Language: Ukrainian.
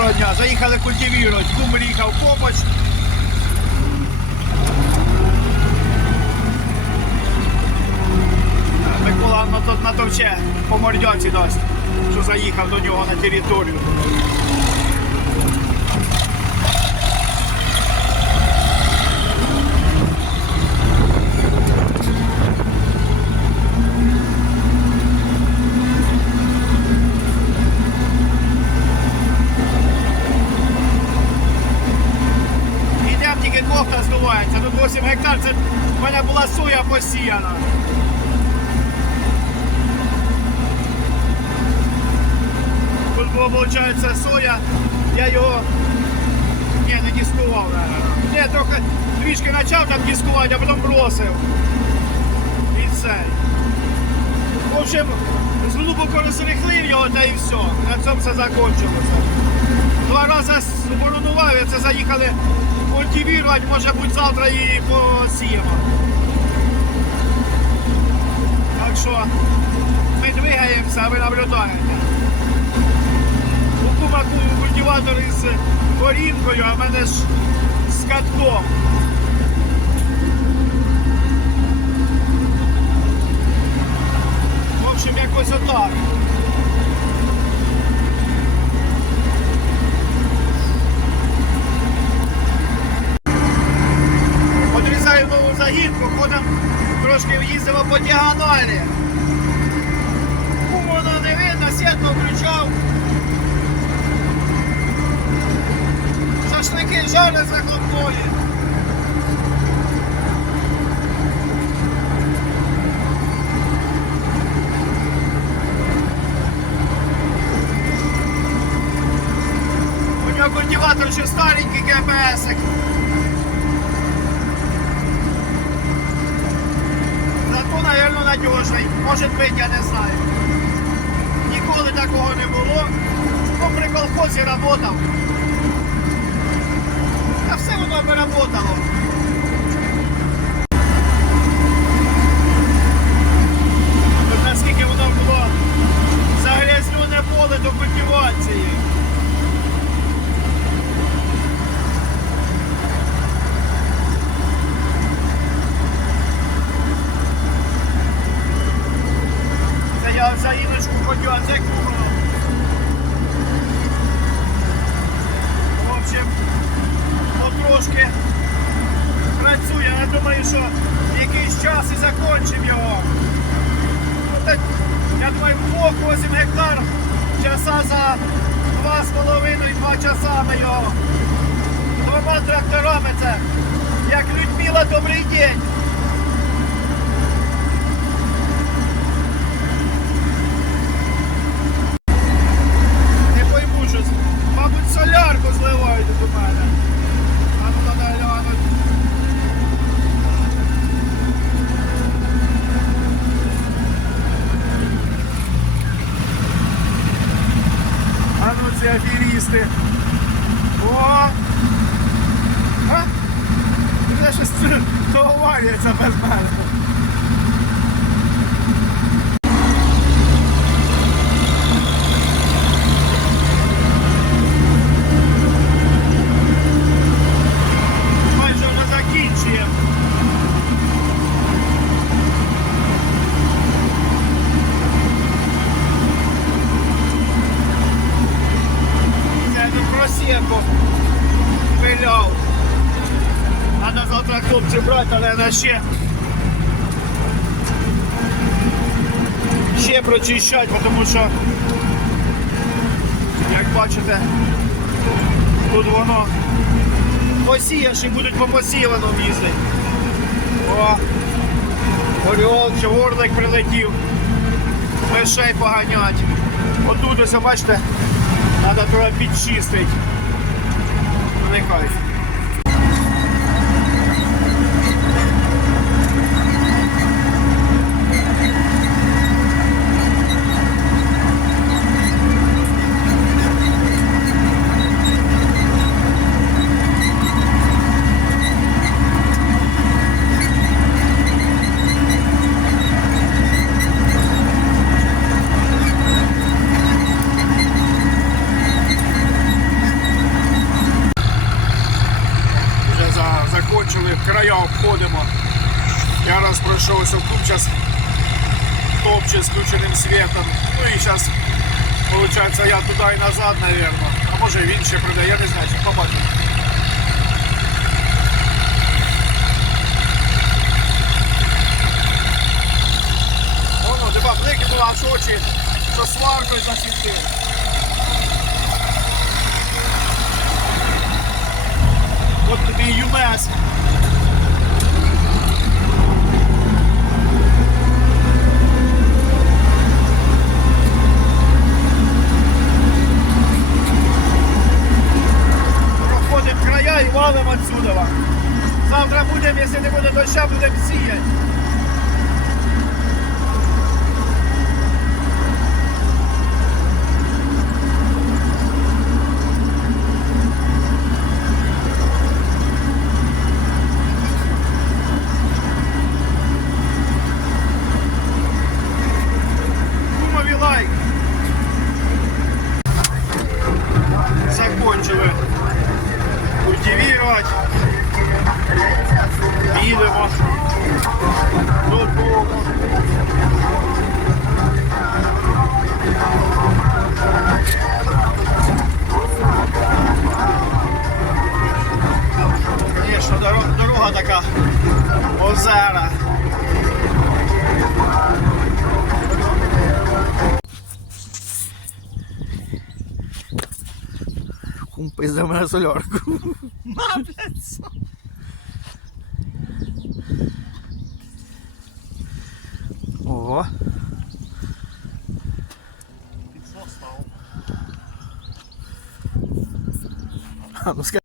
Доброго дня. Заїхали культивірувати. Кумир їхав копач. Микола на то натовче по мордяці дасть, що заїхав до нього на територію. Ідемо тільки кофта здувається. Тут 8 гектар, це в мене була посіяна. Тут було, виходить, соя, я його ні, не дискував. Ні, трохи трішки почав там дискувати, а потім бросив. І все. В общем, глибоко розрихлив його, та і все. На цьому все закінчилося. Два рази оборонував, це заїхали культивувати, може бути завтра і посіємо. Так що ми ви. У кума культиватор із корінкою, а в мене ж з катком. В общем, якось отак. Подрізаємо нову загінку, ходимо трошки в'їздимо по діагоналі. Кому воно не видно, світло включав. Шашлики жарять за хлопкою. У нього культиватор ще старенький ГПС. Зато, наверное, надежний. Может быть, я не знаю. Ніколи такого не було. Ну, при колхозі працював. Та все воно би работало. От наскільки воно було загрязнене поле до культивації. Це я за іночку ходю, а це кругом. В общем, потрошки працює. Я думаю, що якийсь час і закінчимо його. Ну, так, Я думаю, двох 8 гектар часа за два з половиною, два часа ми його. Двома тракторами це. Як Людмила, добрий день. Не пойму щось. Мабуть, солярку зливають до мене. А ну треба глянути. А ну ці аферісти. О! А? Це щось договорюється без мене. Майже вже закінчуємо. Треба завтра хлопці брати, але на ще. Ще прочищати, тому що, як бачите, тут воно посіяш і будуть по посіяному їздити. О, Оріол чи прилетів. Мишей поганять. Отут ось, бачите, треба трохи підчистити. Не. Зараз топче з включеним світом. Ну і зараз, виходить, я туди і назад, мабуть. А може він ще прийде, я не знаю, ще побачимо. Воно, блики була аж очі, що сваркою засвітили. От тобі і валимо отсюда. Завтра будемо, якщо не буде доща, будемо сіяти. Закончили культивувати. Їдемо До Звісно, pois é mais Mable są. O. I co stało? A,